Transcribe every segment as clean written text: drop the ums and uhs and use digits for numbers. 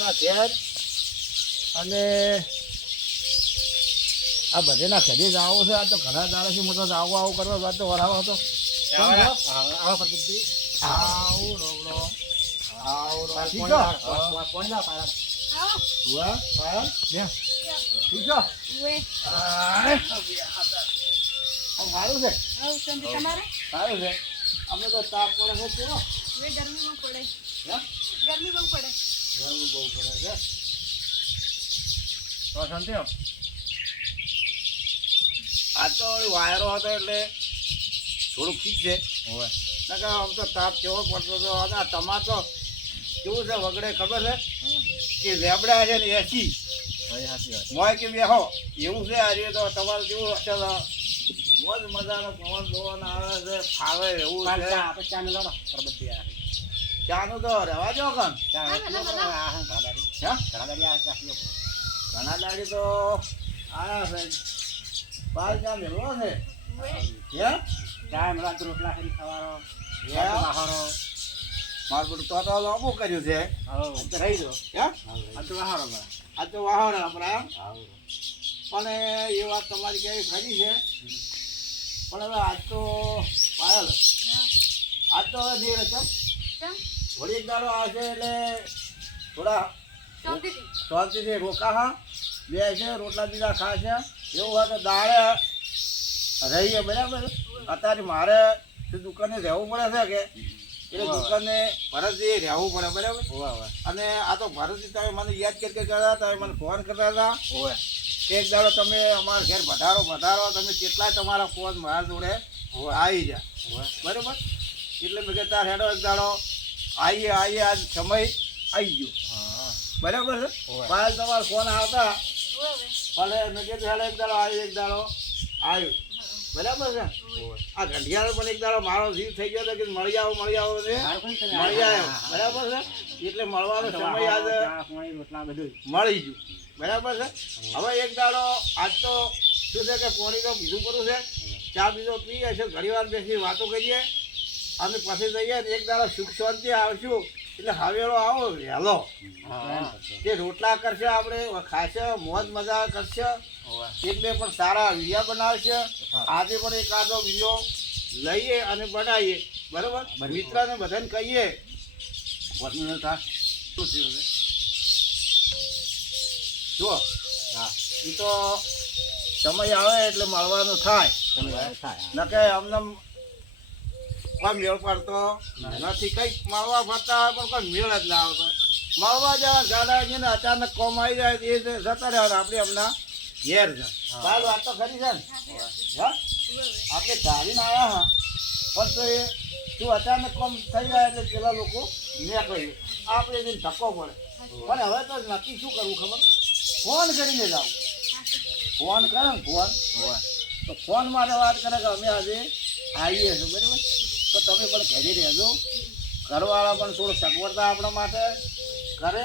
ના ઘેર અને આ બધેના ઘરે જ આવો છે. આ તો ઘણા દાડાથી હું તો આવું કરવા વાત તો વરાવો હતો. આવો પ્રદીપજી, આવો રોગડો, આવો ઠીક છે. સારું છે, સારું છે. અમે તો તાપ પડે છે કેવો? ગરમી બહુ પડે. ગરમી બહુ પડે છે. તો શાંતિ હો. આ તો વાયરો હતો એટલે થોડુંક ઠીક છે. આમ તો તાપ કેવો પડતો હતો. અને તમાર તો કેવું છે વગડે ખબર છે કે લેબડા છે ને એસી મોય કે બેહો એવું છે. આજે તો તમારે કેવું અત્યારે મોજ મજાનો પવન પવન આવે છે, ફાવે એવું છે. ચાનું તો રહેવા દો કન. ઘણા દાડી તો આયા છે. બાર ચા મેળવો છે. રોટલા કરી ખાવાનો મારું તો લાંબુ કર્યું છે. રહી દો. આ તો વાહરો આપણા. પણ એ વાત તમારી કેવી ખરી છે. પણ હવે આજ તો પાયલ આજ તો હવે નહીં રચમ થોડી એક દાડો આવશે એટલે થોડા શાંતિથી રોકા હા બે છે રોટલા બીજા ખાશે. એવું હોય તો દાળે રહીએ બરાબર. અત્યારે મારે દુકાને રહેવું પડે છે કે એટલે દુકાને ભરતજી રહેવું પડે બરાબર. અને આ તો ભરતજી તમે મને યાદ કરી કરતા તમે મને ફોન કરતા હતા એક દાડો તમે અમારા ઘેર પધારો તમે કેટલાય તમારા ફોન મારા જોડે આવી જાય બરાબર. એટલે મેં કહેતા હેડો એક દાડો આવીએ આજ સમય આવી ગયો બરાબર છે. પાયલ તમારો ફોન આવતા ભલે મેં કીધું હેડો એક દાડો આવ્યો બરાબર છે. આ ઘંટિયાળો પણ એક દાડો મારો જીવ થઈ ગયો હતો કે મળી આવો મળી આવ્યો બરાબર છે. એટલે મળવાનો સમય આજે મળી ગયું બરાબર છે. હવે એક દાડો આજ તો શું છે કે પોણી તો બીજું કરવું છે. ચા બીજો પીએ છે, ઘણી વાર બેસી વાતો કરીએ અને પછી જઈએ ને એક દાડો સુખ શાંતિ આવશું. એટલે હવેળો આવો વહેલો તે રોટલા કરશે, આપણે ખાશે, મોજ મજા કરશે. એક બે પણ સારા વિડીયો બનાવશે. આજે પણ એક આધો વિડીયો લઈએ અને બનાવીએ બરાબર. મિત્રને બધાને કહીએ શું થયું છે જુઓ. એ તો સમય આવે એટલે મળવાનું થાય. નકે અમને કોઈ મેળ પડતો નથી. કંઈક મળવા ફરતા હોય પણ કોઈ મેળ જ ના આવતો. મળવા જવા ગાડા છે ને અચાનક કોમ આવી જાય એ જતા રહેવાના. આપણે હમણાં ઘેર છે બાલ વાત તો ખરી છે ને. આપણે ધારીને આવ્યા હા પણ તો એ શું અચાનક કોમ થઈ જાય એટલે પેલા લોકો નીકળીએ આપણે એને ધક્કો પડે. પણ હવે તો નક્કી શું કરવું ખબર? ફોન કરીને જાવ. ફોન કરે ને ફોન તો ફોન માટે વાત કરે કે અમે આજે આવીએ છીએ બરાબર. તો તમે પણ ઘરે રહેજો. ઘરવાળા પણ થોડું સગવડતા આપણા માટે કરે.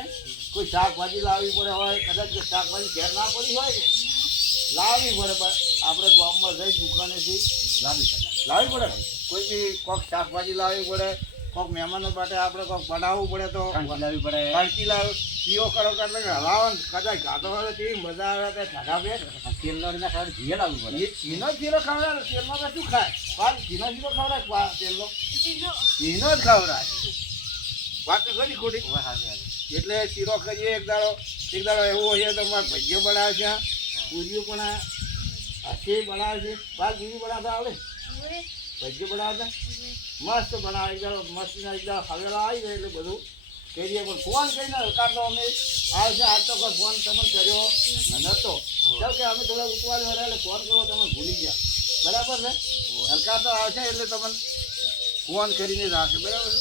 કોઈ શાકભાજી લાવવી પડે હોય કદાચ શાકભાજી ઘેર ના પડી હોય ને લાવવી પડે. આપણે ગામમાં જઈ દુકાનેથી લાવવી પડે. કોઈ બી કોઈક શાકભાજી લાવવી પડે, કોઈક મહેમાનો માટે આપણે કોઈક બનાવવું પડે તો લાવવી પડે. કાંચી લાવ પીઓ કરો એટલે હલાવો ને કદાચ ગાતો હોય તો કેવી મજા આવે તે ઢાકા બે તેલનો ઘી લાવવું પડે. ઘીનો શીરો ખવડાવે. તેલમાં તો શું ખાય? ઘીનો શીરો ખવડાય. તેલનો ઘીનો જ ખવડાય. વાત તો ખરી ખોટી. એટલે શીરો કરીએ એક દાડો એવું હોય તો મારે ભજીયો બનાવે છે, પૂરીઓ પણ હાથે બનાવે છે. બાર પૂરી બનાવતા આવડે? ભજીયો બનાવતા મસ્ત બનાવે. એક દાડો મસ્તીના એક દાડો હવેલા આવી જાય એટલે બધું કરીએ. પણ ફોન કરીને હલકારનો અમે આવશે. આજ તો કોઈ ફોન તમને કર્યો નહોતો ચાલ કે અમે થોડા ઉતવાળી હોય એટલે ફોન કરવો તમે ભૂલી ગયા બરાબર છે. હલકાર તો આવશે એટલે તમને ફોન કરીને જ આવશે બરાબર.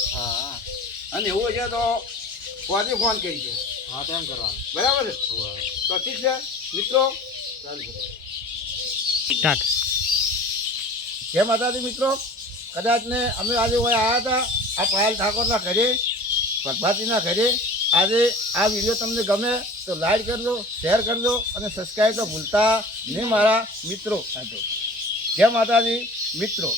અને એવું છે તો ફોન કરી છે. તેમ કરવાનું બરાબર છે. તો ઠીક છે મિત્રો. સ્ટાર્ટ. જય માતાજી મિત્રો. કદાચ ને અમે આજે હોય આવ્યા હતા આ પાયલ ઠાકોરના ઘરે, પ્રભાતીના ઘરે. આજે આ વિડીયો તમને ગમે તો લાઈક કરજો, શેર કરજો અને સબસ્ક્રાઈબ તો ભૂલતા નહીં મારા મિત્રો. જય માતાજી મિત્રો.